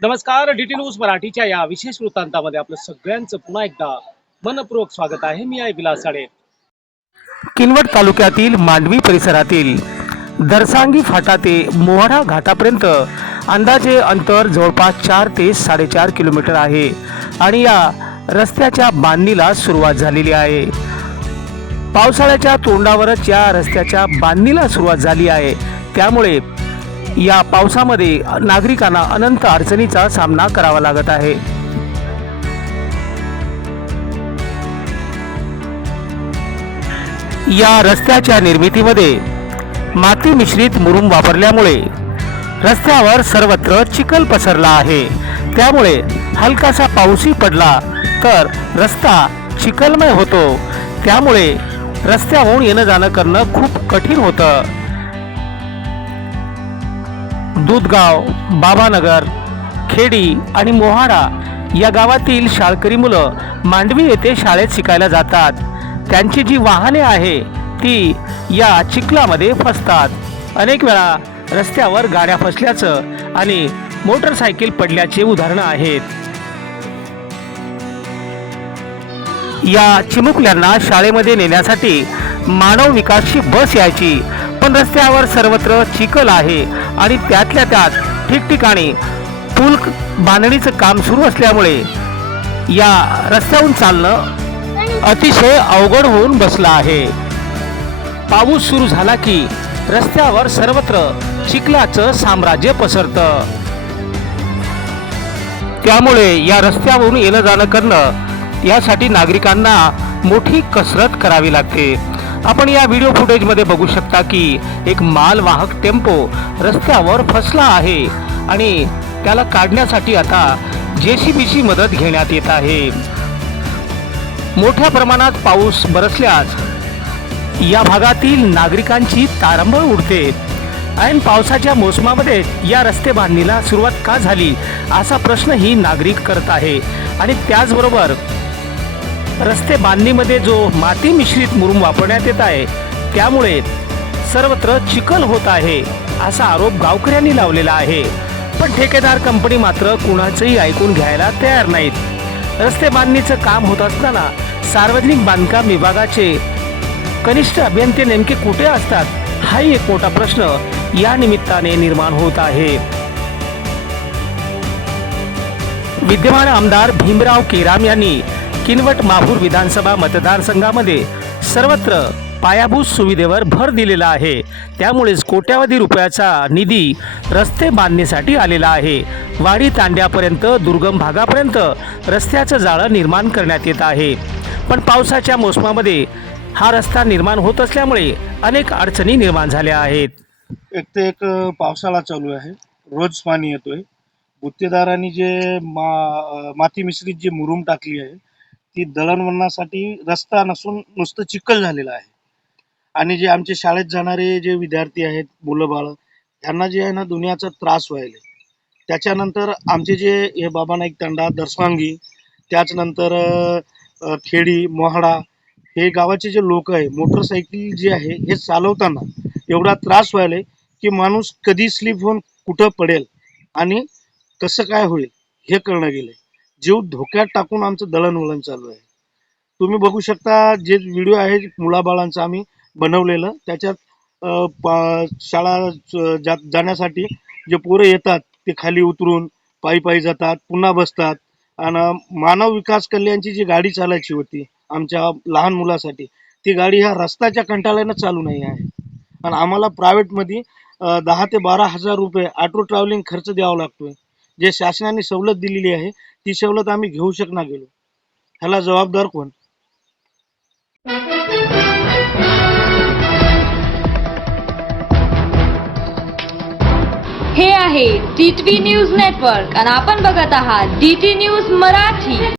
नमस्कार DT news मराठीच्या या विशेष वृत्तांतामध्ये आपलं सगळ्यांचं पुन्हा एकदा मनपूर्वक स्वागत आहे. मी आहे विलास साडे. किनवट तालुक्यातील मांडवी परिसरातील दरसांगी फाटा ते मोहाडा घाटापर्यंत अंदाजे अंतर जवळपास चार ते साडेचार किलोमीटर आहे आणि या रस्त्याच्या बांधणीला सुरुवात झालेली आहे. पावसाळ्याच्या तोंडावरच या रस्त्याच्या बांधणीला सुरुवात झाली आहे. त्यामुळे या पावसामध्ये नागरिकांना अनंत अडचणीचा सामना करावा लागत आहे. या रस्त्याच्या निर्मितीमध्ये माती मिश्रित मुरुम वापरल्यामुळे रस्त्यावर सर्वत्र चिखल पसरला आहे. त्यामुळे हलकासा पाऊसही पडला तर रस्ता चिखलमय होतो. त्यामुळे रस्त्याहून येणं जाणं करणं खूप कठीण होतं. दूधगाव बाबानगर खेडी आणि मोहाडा या गावातील शाळकरी मुलं मांडवी येथे शाळेत शिकायला जातात. त्यांची जी वाहने आहे ती या चिखलामध्ये फसतात. अनेक वेळा रस्त्यावर गाड्या फसल्याचं आणि मोटरसायकल पडल्याचे उदाहरणं आहेत. या चिमुकल्यांना शाळेमध्ये नेण्यासाठी मानव विकासची बस यायची. पण रस्त्यावर सर्वत्र चिखल आहे आणि त्यातल्या त्यात ठिकठिकाणी पूल बांधणीचं काम सुरू असल्यामुळे या रस्त्याहून चालणं अतिशय अवघड होऊन बसलं आहे. पाऊस सुरू झाला की रस्त्यावर सर्वत्र चिखलाचं साम्राज्य पसरतं. त्यामुळे या रस्त्यावरून येणं जाणं करणं यासाठी नागरिकांना मोठी कसरत करावी लागते. आपण या व्हिडिओ फुटेजमध्ये बघू शकता की एक मालवाहक टेम्पो रस्त्यावर फसला आहे आणि त्याला काढण्यासाठी आता जे सी बीची मदत घेण्यात येत आहे. मोठ्या प्रमाणात पाऊस बरसल्यास या भागातील नागरिकांची तारंबळ उडते. ऐन पावसाच्या मोसमामध्ये या रस्ते बांधणीला सुरुवात का झाली असा प्रश्नही नागरिक करत आहे. आणि त्याचबरोबर रस्ते बांधणीमध्ये जो माती मिश्रित मुरुम वापरण्यात येत आहे त्यामुळे सर्वत्र चिखल होत आहे असा आरोप गावकऱ्यांनी लावलेला आहे. पण ठेकेदार कंपनी मात्र कुणाचंही ऐकून घ्यायला तयार नाहीत. रस्ते बांधणीचं काम होत असताना सार्वजनिक बांधकाम विभागाचे कनिष्ठ अभियंते नेमके कुठे असतात हाही एक मोठा प्रश्न या निमित्ताने निर्माण होत आहे. विद्यमान आमदार भीमराव केराम यांनी किनवट माहूर विधानसभा मतदारसंघामध्ये सर्वत्र पायाभूत सुविधेवर भर दिलेला आहे. त्यामुळेच कोट्यावधी रुपयाचा निधी रस्ते बांधणीसाठी आलेला आहे. वाडी तांड्यापर्यंत दुर्गम भागापर्यंत रस्त्याचं जाळं निर्माण करण्यात येत आहे. पण पावसाच्या मोसमामध्ये हा रस्ता निर्माण होत असल्यामुळे अनेक अडचणी निर्माण झाल्या आहेत. एक ते एक पावसाळा चालू आहे. रोज पाणी येतोय. गुत्तेदारांनी जे मा माती मिश्रित जी मुरुम टाकली आहे ती दळणवळणासाठी रस्ता नसून नुसतं चिखल झालेलं आहे. आणि जे आमचे शाळेत जाणारे जे विद्यार्थी आहेत मुलं बाळ त्यांना जे आहे ना दुनियाचा त्रास व्हायला त्याच्यानंतर आमचे जे हे बाबा नाईक तंडा दरस्वांगी त्याचनंतर खेडी मोहाडा हे गावाचे जे लोक आहे मोटरसायकल जे आहे हे चालवताना एवढा त्रास व्हायला की माणूस कधी स्लिप होऊन कुठं पडेल आणि कसं काय होईल हे कळणं गेलं जीव धोक्यात टाकून आमचं दळणवळण चालू आहे. तुम्ही बघू शकता जे व्हिडिओ आहे मुलाबाळांचा आम्ही बनवलेलं. त्याच्यात शाळा जा- जाण्यासाठी जे पोरं येतात ते खाली उतरून पायी पायी जातात पुन्हा बसतात. आणि मानव विकास कल्याणची जी गाडी चालायची होती आमच्या लहान मुलासाठी ती गाडी ह्या रस्त्याच्या कंटाळ्यानं चालू नाही आहे. आणि आम्हाला प्रायव्हेटमध्ये दहा ते बारा हजार रुपये ऑटो ट्रॅव्हलिंग खर्च द्यावा लागतोय. जे शासनाने सवलत दिलेली आहे ती सवलत आम्ही घेऊ शकणार गेलो. ह्याला जबाबदार कोण? हे आहे डी न्यूज नेटवर्क आणि आपण बघत आहात डी टी न्यूज मराठी.